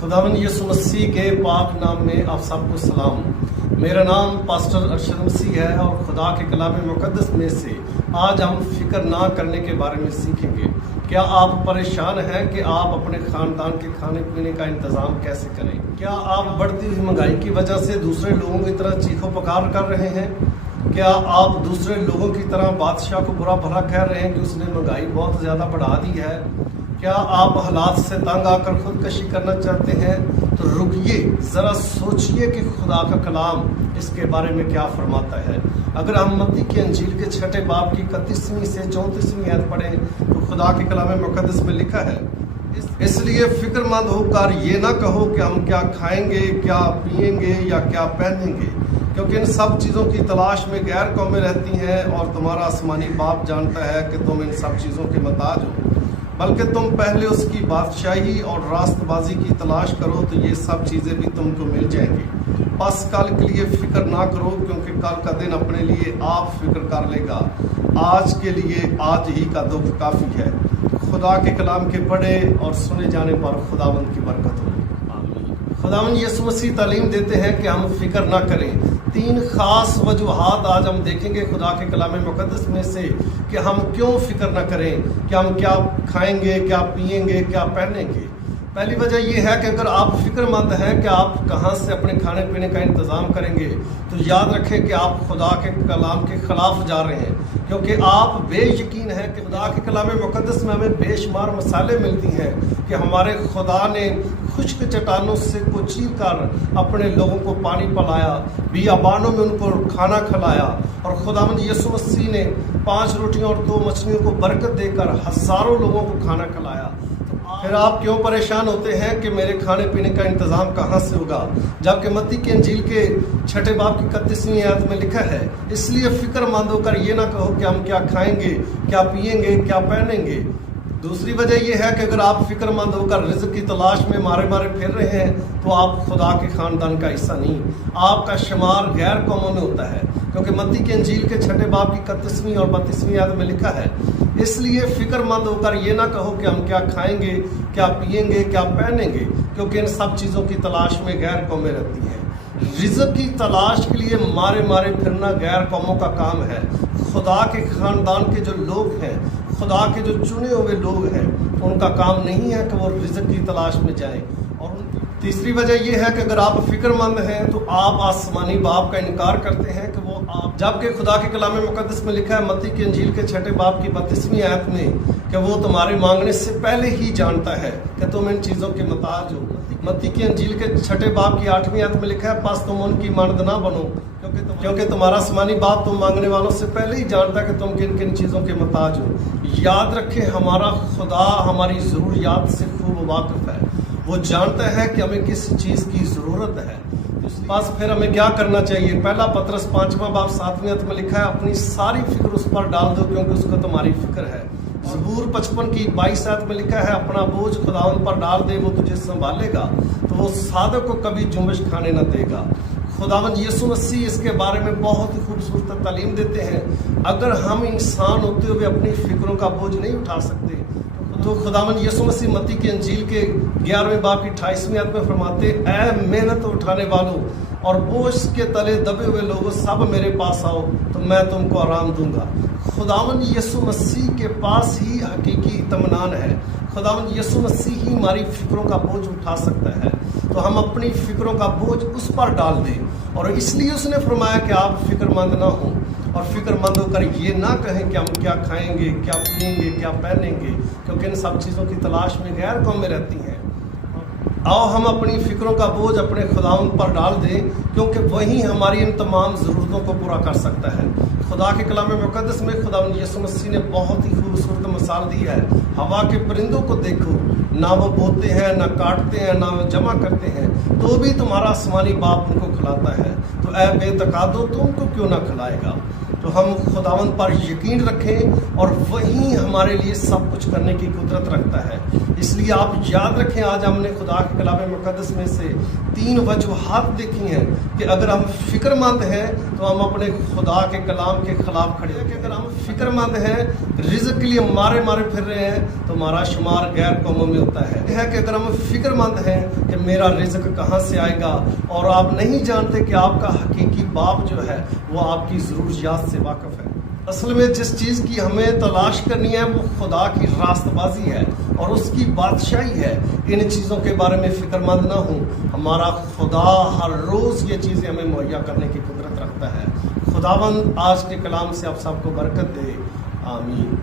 खुदावंद यीशु मसीह के पाक नाम में आप सबको सलाम। मेरा नाम पास्टर अरशद मसीह है और खुदा के कलाम मुक़द्दस में से आज हम फिक्र ना करने के बारे में सीखेंगे। क्या आप परेशान हैं कि आप अपने ख़ानदान के खाने पीने का इंतज़ाम कैसे करें? क्या आप बढ़ती हुई महंगाई की वजह से दूसरे लोगों की तरह चीखो पुकार कर रहे हैं? क्या आप दूसरे लोगों की तरह बादशाह को बुरा भला कह रहे हैं कि उसने महंगाई बहुत ज़्यादा बढ़ा दी है? क्या आप हालात से तंग आकर खुदकशी करना चाहते हैं? तो रुकिए, ज़रा सोचिए कि खुदा का कलाम इसके बारे में क्या फरमाता है। अगर हम मत्ती की अंजील के 6 बाब की 31वीं से 34वीं आयत पढ़ें तो खुदा के कलाम मुक़द्दस में लिखा है, इसलिए फिक्रमंद होकर ये ना कहो कि हम क्या खाएंगे, क्या पिएंगे या क्या पहनेंगे, क्योंकि इन सब चीज़ों की तलाश में गैर कौमें रहती हैं और तुम्हारा आसमानी बाप जानता है कि तुम इन सब चीज़ों के मोहताज हो। बल्कि तुम पहले उसकी बादशाही और रास्तबाजी की तलाश करो तो ये सब चीज़ें भी तुमको मिल जाएंगी। बस कल के लिए फिक्र ना करो, क्योंकि कल का दिन अपने लिए आप फिक्र कर लेगा। आज के लिए आज ही का दुख काफ़ी है। खुदा के कलाम के पढ़े और सुने जाने पर खुदावंद की बरकत हो। खुदावंद यीशु मसीह तालीम देते हैं कि हम फिक्र ना करें। 3 खास वजूहात आज हम देखेंगे खुदा के कलाम मुक़द्दस में से कि हम क्यों फिक्र ना करें कि हम क्या खाएंगे, क्या पिएंगे, क्या पहनेंगे। पहली वजह यह है कि अगर आप फिक्रमंद हैं कि आप कहाँ से अपने खाने पीने का इंतज़ाम करेंगे तो याद रखें कि आप खुदा के कलाम के ख़िलाफ़ जा रहे हैं, क्योंकि आप बेयकीन हैं कि खुदा के कलाम मुक़द्दस में हमें बेशुमार मसाले मिलती हैं कि हमारे खुदा ने खुश्क चट्टानों से को चीर कर अपने लोगों को पानी पिलाया, बियाबानों में उनको खाना खिलाया, और खुदावंद यीशु मसीह ने 5 रोटियों और 2 मछलियों को बरकत देकर हज़ारों लोगों को खाना खिलाया। फिर आप क्यों परेशान होते हैं कि मेरे खाने पीने का इंतज़ाम कहाँ से होगा, जबकि मत्ती की अंजील के 6 बाब की 31वीं आयत में लिखा है, इसलिए फिक्रमंद होकर ये ना कहो कि हम क्या खाएंगे, क्या पिएंगे, क्या पहनेंगे। दूसरी वजह यह है कि अगर आप फिक्रमंद होकर रिज़्क़ की तलाश में मारे मारे फिर रहे हैं तो आप खुदा के ख़ानदान का हिस्सा नहीं, आपका शुमार गैर कौमों में होता है, क्योंकि मत्ती की अंजील के 6 बाब की 31वीं और 32वीं आयत में लिखा है, इसलिए फिक्रमंद होकर ये ना कहो कि हम क्या खाएंगे, क्या पिएंगे, क्या पहनेंगे, क्योंकि इन सब चीज़ों की तलाश में गैर कौमें रहती हैं। रिज़्क़ की तलाश के लिए मारे मारे फिरना गैर कौमों का काम है। खुदा के ख़ानदान के जो लोग हैं, खुदा के जो चुने हुए लोग हैं, उनका काम नहीं है कि वो रिज़्क़ की तलाश में जाएं। और तीसरी वजह यह है कि अगर आप फिक्रमंद हैं तो आप आसमानी बाप का इनकार करते हैं कि वो आप, जबकि खुदा के कलाम मुक़द्दस में लिखा है मत्ती की अंजील के 6 बाब की 32वीं आयत में कि वो तुम्हारे मांगने से पहले ही जानता है कि तुम इन चीज़ों के मोहताज हो। मत्ती की अंजील के 6 बाब की 8वीं आयत में लिखा है, बस तुम उनकी मानद ना बनो, क्योंकि तुम्हारा आसमानी बाप तुम मांगने वालों से पहले ही जानता है कि तुम किन किन चीज़ों के मोहताज हो। याद रखें, हमारा खुदा हमारी ज़रूरियात से खूब वाकिफ़ है। वो जानता है कि हमें किस चीज़ की ज़रूरत है। बस फिर हमें क्या करना चाहिए? पहला पतरस 5वां बाब 7वीं आयत में लिखा है, अपनी सारी फिक्र उस पर डाल दो क्योंकि उसको तुम्हारी फिक्र है। ज़बूर 55 की 22 आयत में लिखा है, अपना बोझ खुदावंद पर डाल दे, वो तुझे संभालेगा, तो वो साधक को कभी जुम्बिश खाने न देगा। खुदावंद यीशु मसीह इसके बारे में बहुत ही खूबसूरत तालीम देते हैं। अगर हम इंसान होते हुए अपनी फिक्रों का बोझ नहीं उठा सकते तो खुदावंद यीशु मसीह मत्ती की अंजील के 11वें बाब की 28वीं आयत में फरमाते, ऐ मेहनत उठाने वालों और बोझ के तले दबे हुए लोगों, सब मेरे पास आओ तो मैं तुमको आराम दूंगा। खुदावंद यीशु मसीह के पास ही हकीकी इत्मीनान है। खुदावंद यीशु मसीह ही हमारी फिक्रों का बोझ उठा सकता है, तो हम अपनी फिक्रों का बोझ उस पर डाल दें। और इसलिए उसने फरमाया कि आप फिक्रमंद ना हो, और फिक्रमंद होकर ये ना कहें कि हम क्या खाएंगे, क्या पिएंगे, क्या पहनेंगे, क्योंकि इन सब चीज़ों की तलाश में गैर कौमें रहती हैं। आओ हम अपनी फिक्रों का बोझ अपने खुदावंद पर डाल दें, क्योंकि वही हमारी इन तमाम ज़रूरतों को पूरा कर सकता है। खुदा के कलाम मुक़द्दस में खुदावंद यीशु मसीह ने बहुत ही खूबसूरत मिसाल दी है। हवा के परिंदों को देखो, ना वो बोते हैं, ना काटते हैं, ना वो जमा करते हैं, तो भी तुम्हारा आसमानी बाप उनको खिलाता है, तो ऐ बेतकादो तुमको क्यों ना खिलाएगा। تو ہم خداوند پر یقین رکھیں اور وہی ہمارے لیے سب کچھ کرنے کی قدرت رکھتا ہے۔ اس لیے آپ یاد رکھیں، آج ہم نے خدا کے کلام مقدس میں سے 3 وجوہات دیکھی ہیں کہ اگر ہم فکر مند ہیں تو ہم اپنے خدا کے کلام کے خلاف کھڑے ہیں، کہ اگر ہم فکر مند ہیں، رزق کے لیے مارے پھر رہے ہیں تو ہمارا شمار غیر قوموں میں ہوتا ہے۔ یہ ہے کہ اگر ہم فکر مند ہیں کہ میرا رزق کہاں سے آئے گا، اور آپ نہیں جانتے کہ آپ کا حقیقی باپ جو ہے وہ آپ کی ضروریات سے واقف ہے۔ اصل میں جس چیز کی ہمیں تلاش کرنی ہے وہ خدا کی راست بازی ہے اور اس کی بادشاہی ہے۔ ان چیزوں کے بارے میں فکر مند نہ ہوں، ہمارا خدا ہر روز یہ چیزیں ہمیں مہیا کرنے کی قدرت رکھتا ہے۔ خداوند آج کے کلام سے آپ سب کو برکت دے، آمین۔